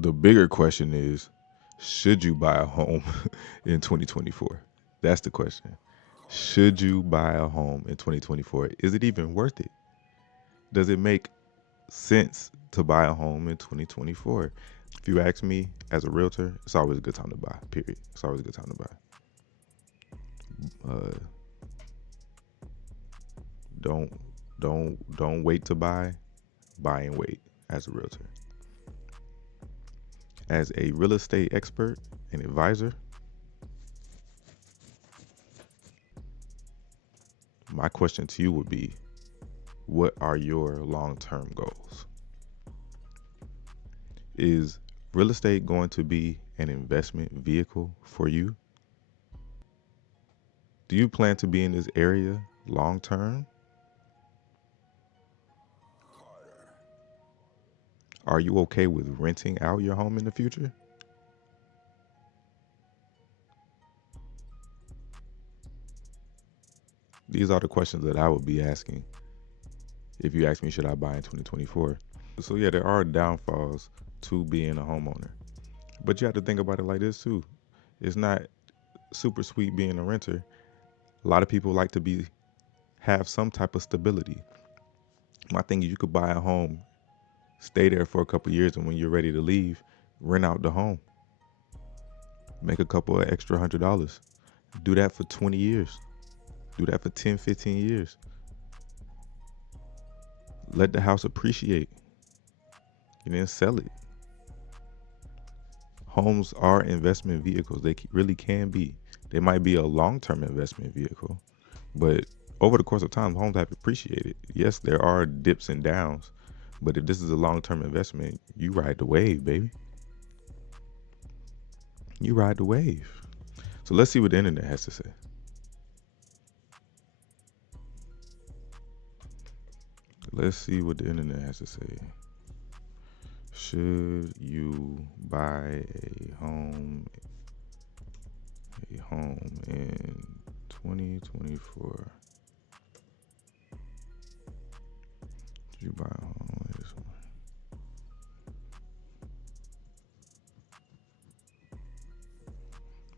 The bigger question is, should you buy a home in 2024? That's the question. Should you buy a home in 2024? Is it even worth it? Does it make sense to buy a home in 2024? If you ask me as a realtor, it's always a good time to buy, period. It's always a good time to buy. Don't don't wait to buy. Buy and wait as a realtor. As a real estate expert and advisor, my question to you would be, what are your long-term goals? Is real estate going to be an investment vehicle for you? Do you plan to be in this area long term? Are you okay with renting out your home in the future? These are the questions that I would be asking if you ask me, should I buy in 2024? So, yeah, there are downfalls to being a homeowner. But you have to think about it like this, too. It's not super sweet being a renter. A lot of people like to have some type of stability. My thing is, you could buy a home, stay there for a couple years, and when you're ready to leave, rent out the home, make a couple of extra $100. Do that for 20 years. Do that for 10, 15 years. Let the house appreciate and then sell it. Homes are investment vehicles. They really can be. They might be a long-term investment vehicle, but over the course of time, homes have appreciated. Yes, there are dips and downs, but if this is a long-term investment, you ride the wave, baby. You ride the wave. So let's see what the internet has to say. Let's see what the internet has to say. Should you buy a home in 2024? Should you buy a home?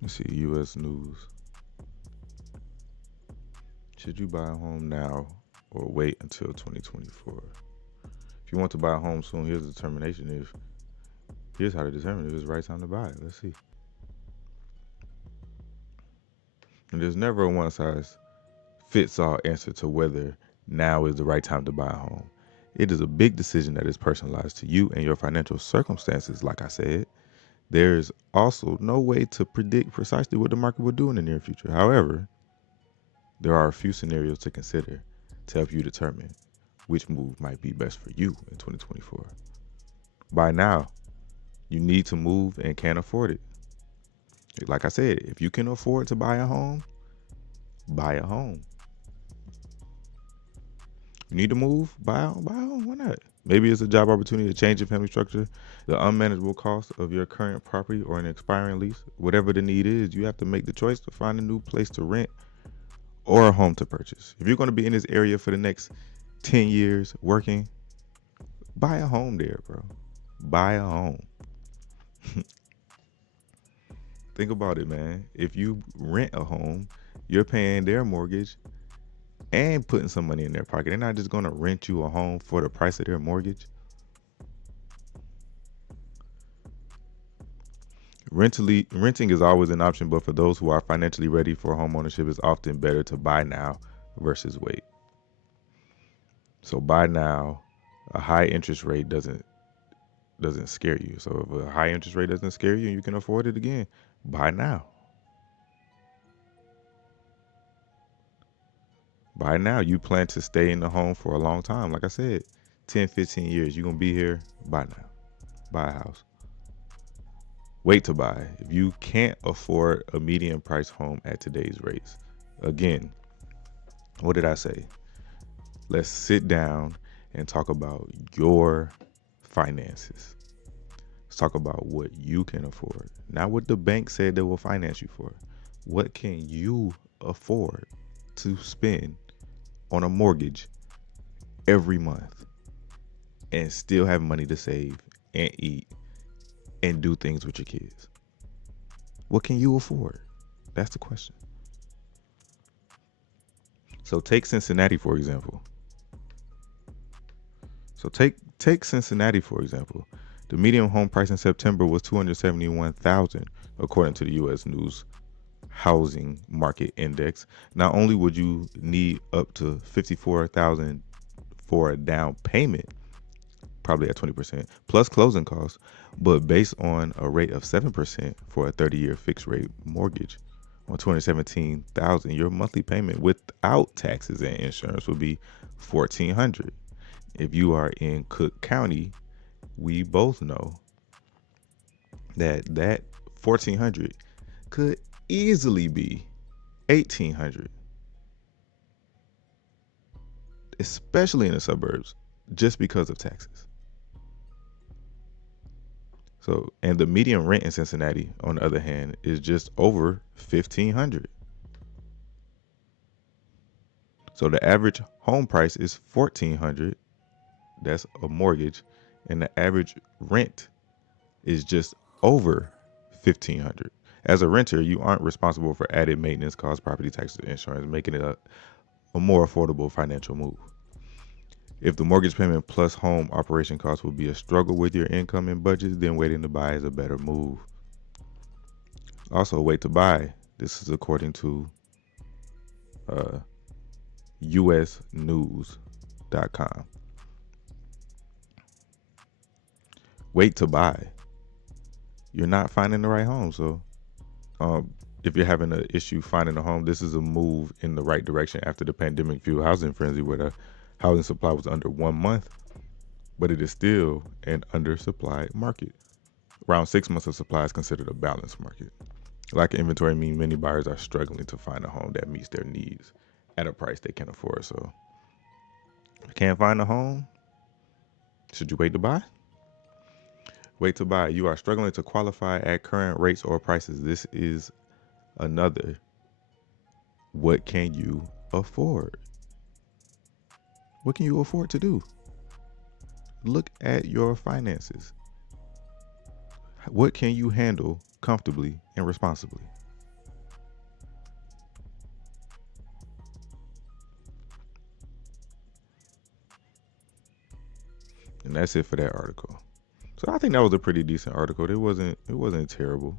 Let's see, U.S. News. Should you buy a home now or wait until 2024? If you want to buy a home soon, here's the determination. Here's how to determine if it's the right time to buy it. Let's see. And there's never a one size fits all answer to whether now is the right time to buy a home. It is a big decision that is personalized to you and your financial circumstances. Like I said, there is also no way to predict precisely what the market will do in the near future. However, there are a few scenarios to consider to help you determine which move might be best for you in 2024. By now, you need to move and can't afford it. Like I said, if you can afford to buy a home, buy a home. You need to move, buy a home. Why not? Maybe it's a job opportunity to change your family structure, the unmanageable cost of your current property or an expiring lease. Whatever the need is, you have to make the choice to find a new place to rent or a home to purchase. If you're going to be in this area for the next 10 years working, buy a home there, bro. Buy a home. Think about it, man. If you rent a home, you're paying their mortgage and putting some money in their pocket. They're not just going to rent you a home for the price of their mortgage. Renting is always an option, but for those who are financially ready for home ownership, it's often better to buy now versus wait. So buy now. A high interest rate doesn't scare you. So if a high interest rate doesn't scare you and you can afford it, again, buy now. Buy now. You plan to stay in the home for a long time. Like I said, 10, 15 years. You're going to be here. Buy now. Buy a house. Wait to buy. If you can't afford a median price home at today's rates, again, what did I say? Let's sit down and talk about your finances. Let's talk about what you can afford, not what the bank said they will finance you for. What can you afford to spend on a mortgage every month and still have money to save and eat and do things with your kids? What can you afford? That's the question. So take Cincinnati for example. Take Cincinnati for example. The median home price in September was 271,000 according to the US News Housing Market Index. Not only would you need up to 54,000 for a down payment, probably at 20% plus closing costs, but based on a rate of 7% for a 30-year fixed rate mortgage on 217,000, your monthly payment without taxes and insurance would be 1,400. If you are in Cook County, we both know that 1,400 could easily be 1,800, especially in the suburbs, just because of taxes. So, and the median rent in Cincinnati, on the other hand, is just over 1,500. So the average home price is 1,400. That's a mortgage, and the average rent is just over 1,500. As a renter, you aren't responsible for added maintenance costs, property taxes, insurance, making it a more affordable financial move. If the mortgage payment plus home operation costs will be a struggle with your income and budget, then waiting to buy is a better move. Also, wait to buy. This is according to usnews.com. Wait to buy. You're not finding the right home. So if you're having an issue finding a home, this is a move in the right direction after the pandemic fueled housing frenzy where the housing supply was under 1 month, but it is still an undersupplied market. Around 6 months of supply is considered a balanced market. Lack of inventory means many buyers are struggling to find a home that meets their needs at a price they can afford. So if you can't find a home, should you wait to buy? Wait to buy. You are struggling to qualify at current rates or prices. This is another. What can you afford? What can you afford to do? Look at your finances. What can you handle comfortably and responsibly? And that's it for that article. So I think that was a pretty decent article. It wasn't terrible.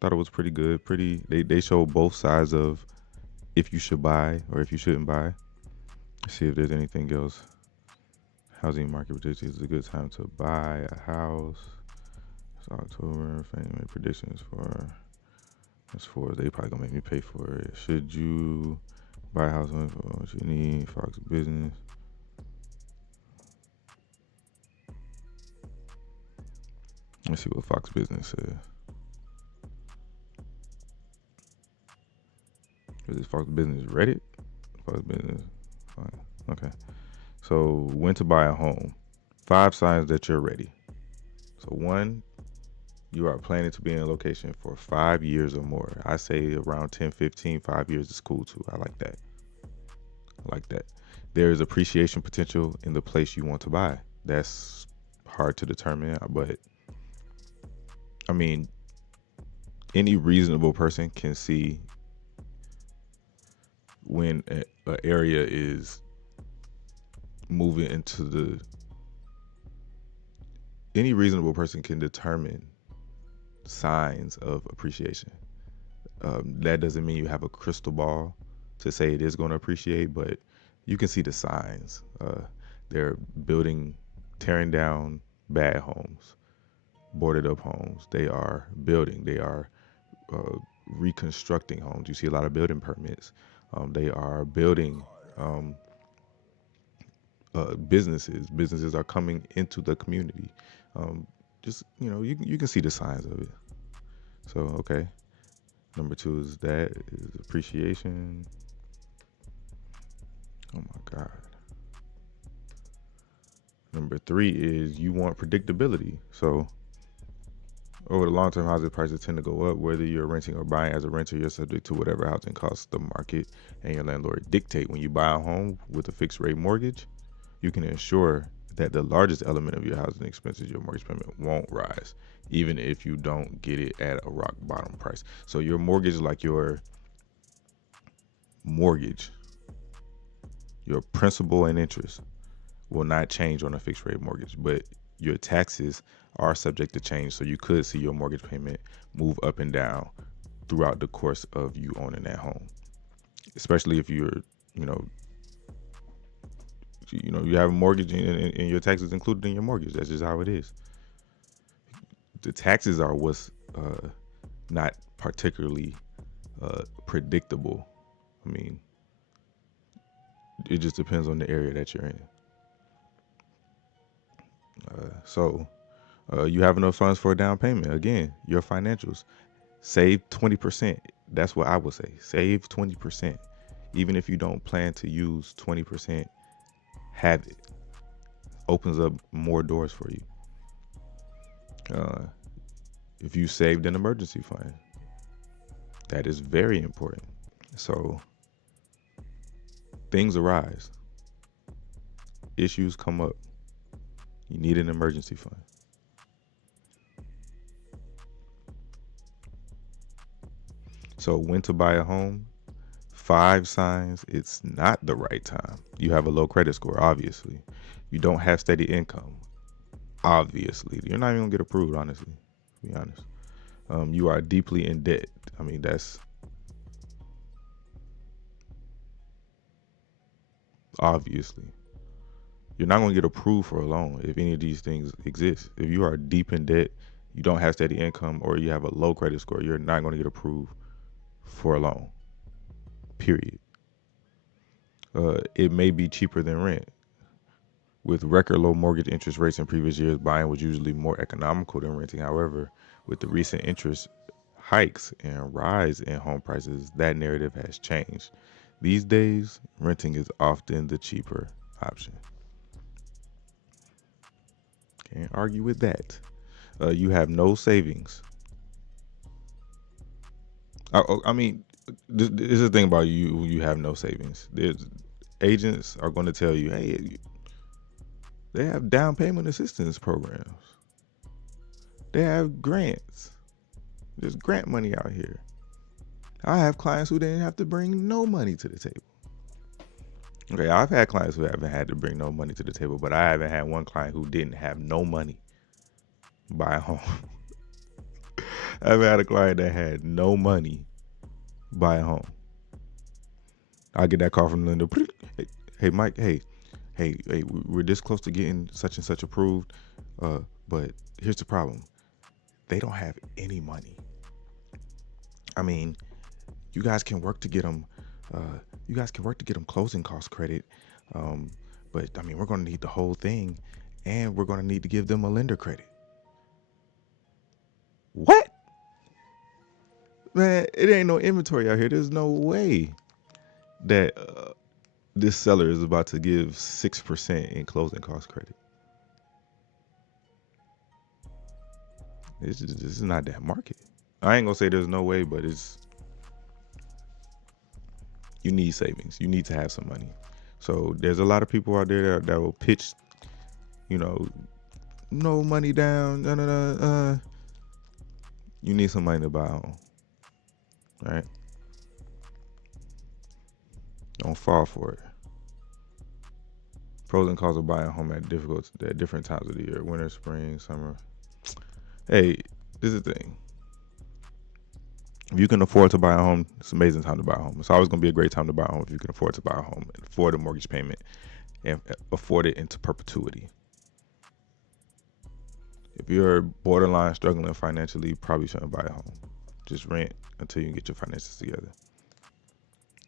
Thought it was pretty good. They showed both sides of if you should buy or if you shouldn't buy. Let's see if there's anything else. Housing market predictions is a good time to buy a house. It's October. Fannie Mae predictions for as far as they probably gonna make me pay for it. Should you buy a house for what you need? Fox Business. Let's see what Fox Business says. Is this Fox Business Reddit? Fox Business. Fine. Okay. So when to buy a home. 5 signs that you're ready. So 1, you are planning to be in a location for 5 years or more. I say around 10, 15, 5 years is cool too. I like that. There is appreciation potential in the place you want to buy. That's hard to determine, but I mean, any reasonable person can see when an area is moving into any reasonable person can determine signs of appreciation. That doesn't mean you have a crystal ball to say it is going to appreciate, but you can see the signs. They're tearing down bad homes, boarded up homes. They are building. They are reconstructing homes. You see a lot of building permits. They are building businesses. Businesses are coming into the community. Just you can see the signs of it. So okay. Number 2 is appreciation. Oh my God. Number 3 is you want predictability. So over the long term, housing prices tend to go up. Whether you're renting or buying, as a renter, you're subject to whatever housing costs the market and your landlord dictate. When you buy a home with a fixed rate mortgage, you can ensure that the largest element of your housing expenses, your mortgage payment, won't rise, even if you don't get it at a rock bottom price. So your mortgage, like your mortgage, your principal and interest will not change on a fixed rate mortgage, but your taxes are subject to change. So you could see your mortgage payment move up and down throughout the course of you owning that home, especially if you're, you know, you have a mortgage and your taxes included in your mortgage. That's just how it is. The taxes are what's not particularly predictable. I mean, it just depends on the area that you're in. So you have enough funds for a down payment. Again, your financials. Save 20%. That's what I would say. Save 20%. Even if you don't plan to use 20%, have it. Opens up more doors for you. If you saved an emergency fund, that is very important. So things arise, issues come up. You need an emergency fund. So when to buy a home? 5 signs it's not the right time. You have a low credit score, obviously. You don't have steady income, obviously. You're not even gonna get approved, honestly, to be honest. You are deeply in debt. I mean, that's obviously. You're not gonna get approved for a loan if any of these things exist. If you are deep in debt, you don't have steady income, or you have a low credit score, you're not gonna get approved for a loan. Period. It may be cheaper than rent. With record low mortgage interest rates in previous years, buying was usually more economical than renting. However, with the recent interest hikes and rise in home prices, that narrative has changed. These days, renting is often the cheaper option. Can't argue with that. You have no savings. I mean, this is the thing about you. You have no savings. Agents are going to tell you, hey, they have down payment assistance programs. They have grants. There's grant money out here. I have clients who didn't have to bring no money to the table. Okay, I've had clients who haven't had to bring no money to the table, but I haven't had one client who didn't have no money buy a home. I've had a client that had no money buy a home. I get that call from the lender. Hey, Mike. Hey, we're this close to getting such and such approved, but here's the problem: they don't have any money. I mean, you guys can work to get them. You guys can work to get them closing cost credit, but I mean, we're going to need the whole thing, and we're going to need to give them a lender credit. What? Man, it ain't no inventory out here. There's no way that this seller is about to give 6% in closing cost credit. This is not that market. I ain't gonna say there's no way, but you need savings. You need to have some money. So there's a lot of people out there that will pitch, no money down. You need some money to buy a home, right? Don't fall for it. Pros and cons of buying a home at different times of the year: winter, spring, summer. Hey, this is the thing. If you can afford to buy a home, it's an amazing time to buy a home. It's always going to be a great time to buy a home if you can afford to buy a home and afford a mortgage payment and afford it into perpetuity. If you're borderline struggling financially, you probably shouldn't buy a home. Just rent until you can get your finances together,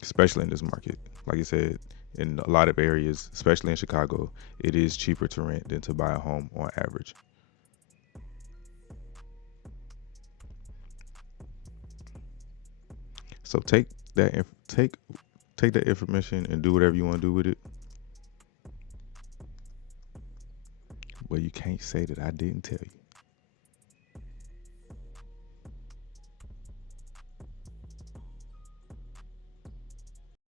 especially in this market. Like I said, in a lot of areas, especially in Chicago, it is cheaper to rent than to buy a home on average. So take that information and do whatever you want to do with it. But you can't say that I didn't tell you.